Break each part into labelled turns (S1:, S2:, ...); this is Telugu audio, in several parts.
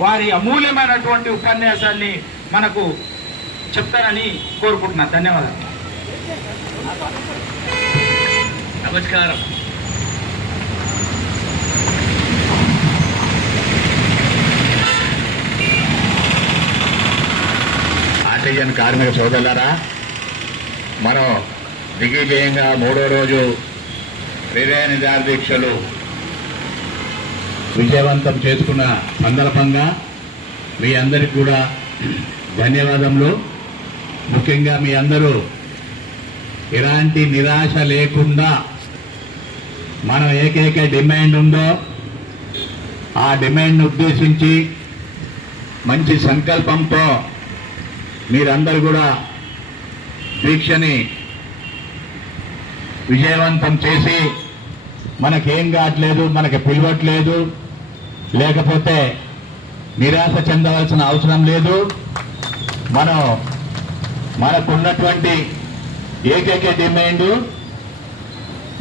S1: వారి అమూల్యమైనటువంటి ఉపన్యాసాన్ని మనకు చెప్తారని కోరుకుంటున్నాను ధన్యవాదాలు.
S2: నమస్కారం. ఆర్టిజన్ కార్మిక సోదరులారా మనం దిగ్విజయంగా మూడో రోజు నిదాన దీక్షలు విజయవంతం చేసుకున్న సందర్భంగా మీ అందరికి కూడా ధన్యవాదములు. ముఖ్యంగా మీ అందరూ ఎలాంటి నిరాశ లేకుండా మనం ఏకైక డిమాండ్ ఉందో ఆ డిమాండ్ను ఉద్దేశించి మంచి సంకల్పంతో మీరందరూ కూడా దీక్షని విజయవంతం చేసి మనకేం కావట్లేదు మనకి పిలవట్లేదు. లేకపోతే నిరాశ చెందవలసిన అవసరం లేదు. మనం మనకున్నటువంటి ఏకైక డిమాండ్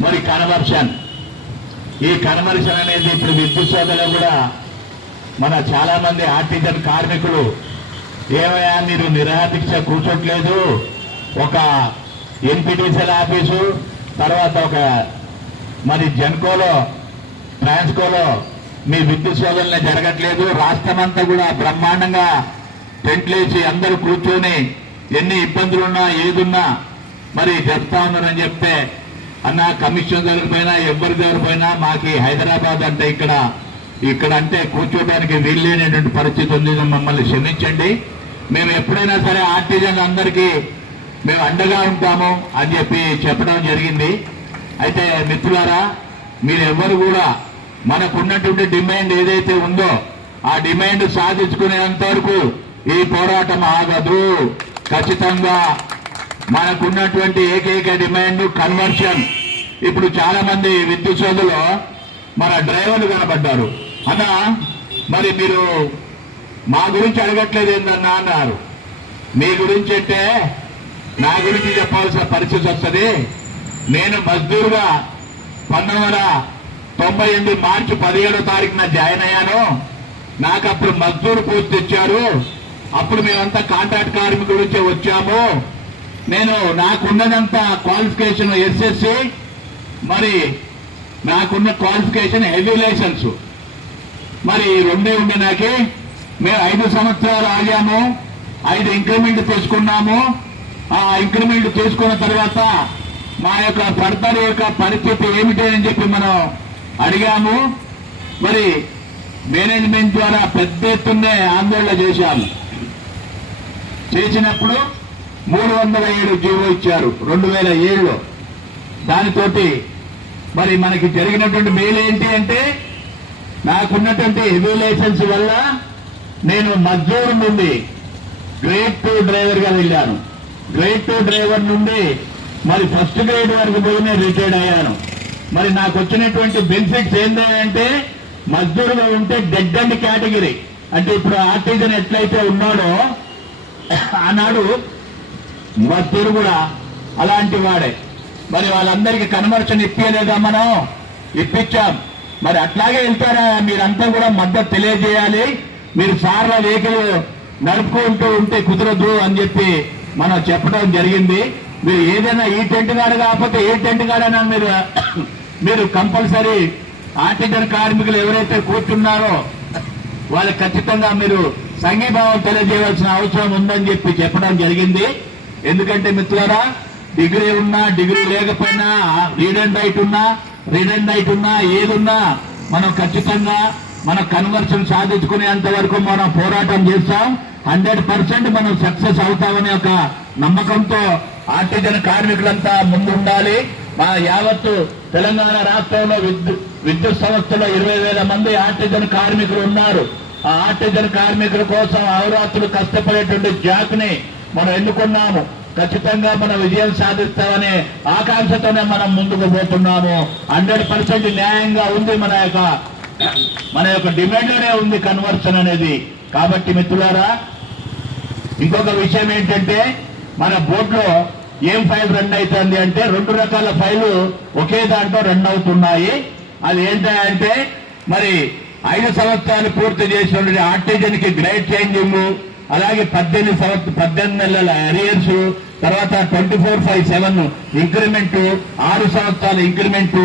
S2: మరి కన్వర్షన్. ఈ కన్వర్షన్ అనేది ఇప్పుడు విద్యుత్ సోదరులు కూడా మన చాలామంది ఆర్టిజన్ కార్మికులు ఏమయ్యా మీరు నిరాదీక్ష కూర్చోట్లేదు. ఒక ఎన్పిటిసిఎల్ ఆఫీసు తర్వాత ఒక మరి జెన్కోలో ట్రాన్స్కోలో మీ విద్యుత్ సోదరులే జరగట్లేదు. రాష్ట్రం అంతా కూడా బ్రహ్మాండంగా టెంట్లేసి అందరూ కూర్చొని ఎన్ని ఇబ్బందులున్నా ఏదున్నా మరి చెప్తా ఉన్నారని చెప్తే అన్న కమిషన్ దగ్గర పైన ఎవరి దగ్గర పైన హైదరాబాద్ అంటే ఇక్కడ ఇక్కడ అంటే కూర్చోడానికి వీల్లేనటువంటి పరిస్థితి ఉంది. మమ్మల్ని క్షమించండి. మేము ఎప్పుడైనా సరే ఆర్టిజన్ అందరికీ మేము అండగా ఉంటాము అని చెప్పి చెప్పడం జరిగింది. అయితే మిత్రులారా మీరెవ్వరు కూడా మనకున్నటువంటి డిమాండ్ ఏదైతే ఉందో ఆ డిమాండ్ సాధించుకునేంత వరకు ఈ పోరాటం ఆగదు. ఖచ్చితంగా మనకున్నటువంటి ఏకైక డిమాండ్ కన్వర్షన్. ఇప్పుడు చాలా మంది విద్యుత్ సోదరులు మన డ్రైవర్లు కనబడ్డారు. అన్న మరి మీరు మా గురించి అడగట్లేదు ఏందన్నా? అన్నారు. మీ గురించి అంటే నా గురించి చెప్పాల్సిన పరిస్థితి వస్తుంది. నేను మజ్దూర్గా పంతొమ్మిది తొంభై ఎనిమిది మార్చి పదిహేడో తారీఖున జాయిన్ అయ్యాను. నాకు అప్పుడు మజ్దూర్ పోస్ట్ ఇచ్చారు. అప్పుడు మేమంతా కాంట్రాక్ట్ కార్మికుల నుంచే వచ్చాము. నేను నాకున్నదంతా క్వాలిఫికేషన్ ఎస్ఎస్సి మరి నాకున్న క్వాలిఫికేషన్ హెవీ లైసెన్స్. మరి రెండే ఉండే నాకి మేము ఐదు సంవత్సరాలు ఆగాము. ఐదు ఇంక్రిమెంట్ తీసుకున్నాము. ఆ ఇంక్రిమెంట్ తీసుకున్న తర్వాత మా యొక్క భర్త యొక్క పరిస్థితి ఏమిటి అని చెప్పి మనం అడిగాము. మరి మేనేజ్మెంట్ ద్వారా పెద్ద ఎత్తున్నే ఆందోళన చేశాము. చేసినప్పుడు మూడు వందల ఏడు జీవో ఇచ్చారు రెండు వేల ఏడులో. దానితోటి మరి మనకి జరిగినటువంటి మేలు ఏంటి అంటే నాకున్నటువంటి హెవీ లైసెన్స్ వల్ల నేను మజ్జూరు నుండి గ్రేడ్ టూ డ్రైవర్గా వెళ్ళాను. గ్రేడ్ టూ డ్రైవర్ నుండి మరి ఫస్ట్ గ్రేడ్ వరకు పోయి నేను రిటైర్డ్ అయ్యాను. మరి నాకు వచ్చినటువంటి బెనిఫిట్స్ ఏంటంటే మజ్దూరులో ఉంటే డెడ్ అండ్ కేటగిరీ అంటే ఇప్పుడు ఆర్టిజన్ ఎట్లయితే ఉన్నాడో ఆనాడు మజ్దూరు కూడా అలాంటి వాడే. మరి వాళ్ళందరికీ కన్వర్షన్ ఇప్పలేదా మనం? ఇప్పించాం. మరి అట్లాగే వెళ్తారా? మీరంతా కూడా మద్దతు తెలియజేయాలి. మీరు సార్ల వెహికల్ నడుపుకుంటూ ఉంటే కుదరదు అని చెప్పి మనం చెప్పడం జరిగింది. మీరు ఏదైనా ఈ టెంట్ కాడ కాకపోతే ఏ టెంట్ కాడైనా మీరు మీరు కంపల్సరీ ఆర్టిజన్ కార్మికులు ఎవరైతే కూర్చున్నారో వాళ్ళకి ఖచ్చితంగా మీరు సంఘీభావం తెలియజేయవలసిన అవసరం ఉందని చెప్పి చెప్పడం జరిగింది. ఎందుకంటే మిత్రులారా డిగ్రీ ఉన్నా డిగ్రీ లేకపోయినా రీడ్ అండ్ రైట్ ఉన్నా రీడ్ అండ్ రైట్ ఉన్నా ఏదున్నా మనం ఖచ్చితంగా మన కన్వర్షన్ సాధించుకునేంత వరకు మనం పోరాటం చేస్తాం. హండ్రెడ్ పర్సెంట్ మనం సక్సెస్ అవుతామనే ఒక నమ్మకంతో ఆర్టిజన్ కార్మికులంతా ముందుండాలి. మా యావత్తు తెలంగాణ రాష్ట్రంలో విద్యుత్ విద్యుత్ సంస్థలో ఇరవై వేల మంది ఆర్టిజన్ కార్మికులు ఉన్నారు. ఆ ఆర్టిజన్ కార్మికుల కోసం అవరాత్రులు కష్టపడేటువంటి జాక్ని మనం ఎన్నుకున్నాము. ఖచ్చితంగా మనం విజయం సాధిస్తామనే ఆకాంక్షతోనే మనం ముందుకు పోతున్నాము. హండ్రెడ్ పర్సెంట్ న్యాయంగా ఉంది మన యొక్క మన యొక్క డిమాండ్లోనే ఉంది కన్వర్షన్ అనేది. కాబట్టి మిత్రులారా ఇంకొక విషయం ఏంటంటే మన బోర్డులో ఏం ఫైల్ రన్ అవుతుంది అంటే రెండు రకాల ఫైలు ఒకే దాంట్లో రన్ అవుతున్నాయి. అది ఏంటంటే మరి ఐదు సంవత్సరాలు పూర్తి చేసినటువంటి ఆర్టిజన్కి గ్రేడ్ చేంజింగ్ అలాగే పద్దెనిమిది సంవత్సరం పద్దెనిమిది నెలల అరియర్స్ తర్వాత twenty four five seven increment ఆరు సంవత్సరాల ఇంక్రిమెంట్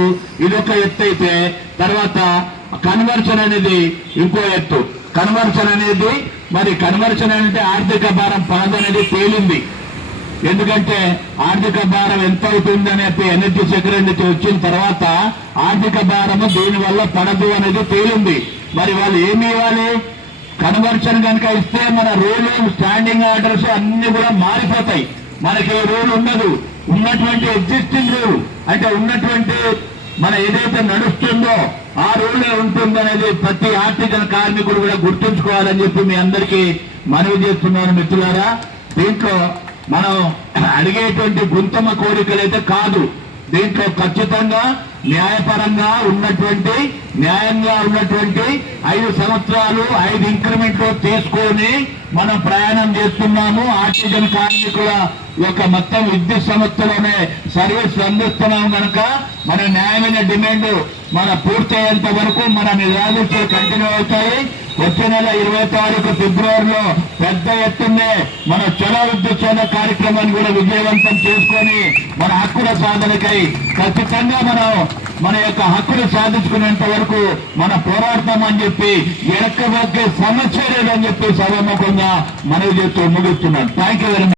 S2: ఇది ఒక ఎత్తు అయితే తర్వాత కన్వర్షన్ అనేది ఇంకో ఎత్తు. కన్వర్షన్ అనేది మరి కన్వర్షన్ అంటే ఆర్థిక భారం పడదు అనేది తేలింది. ఎందుకంటే ఆర్థిక భారం ఎంత అవుతుంది అనేది ఎనర్జీ సెక్రటరీ వచ్చిన తర్వాత ఆర్థిక భారము దీని వల్ల పడదు అనేది తేలింది. మరి వాళ్ళు ఏమి ఇవ్వాలి? కన్వర్షన్ కనుక ఇస్తే మన రూల్ స్టాండింగ్ ఆర్డర్స్ అన్ని కూడా మారిపోతాయి. మనకి రూల్ ఉండదు. ఉన్నటువంటి ఎగ్జిస్టింగ్ రూల్. అంటే ఉన్నటువంటి మన ఏదైతే నడుస్తుందో ఆ రూలే ఉంటుందనేది ప్రతి ఆర్థిక కార్మికుడు కూడా గుర్తుంచుకోవాలని చెప్పి మీ అందరికీ మనవి చేస్తున్నాను మిత్రులారా. దీంట్లో మనం అడిగేటువంటి గుంతమ కోరికలైతే కాదు. దీంట్లో ఖచ్చితంగా న్యాయపరంగా ఉన్నటువంటి న్యాయంగా ఉన్నటువంటి ఐదు సంవత్సరాలు ఐదు ఇంక్రిమెంట్లు తీసుకొని మనం ప్రయాణం చేస్తున్నాము. ఆక్సిజన్ కార్మికుల యొక్క మొత్తం విద్యుత్ సంస్థలోనే సర్వీస్ అందిస్తున్నాం కనుక మన న్యాయమైన డిమాండ్ మన పూర్తయ్యేంత వరకు మన నిరాదీక్షలు కంటిన్యూ అవుతాయి. వచ్చే నెల ఇరవై తారీఖు ఫిబ్రవరిలో పెద్ద ఎత్తునే మన చొర విద్యుత్ కార్యక్రమాన్ని కూడా విజయవంతం చేసుకొని హక్కుల సాధనకై ఖచ్చితంగా మనం మన యొక్క హక్కులు సాధించుకునేంత వరకు మన పోరాడతామని చెప్పి ఎడక్కబోకే సమస్య లేదని చెప్పి సభముఖంగా మనవి చేస్తూ ముగిస్తున్నాను థ్యాంక్ యూ వెరీ మచ్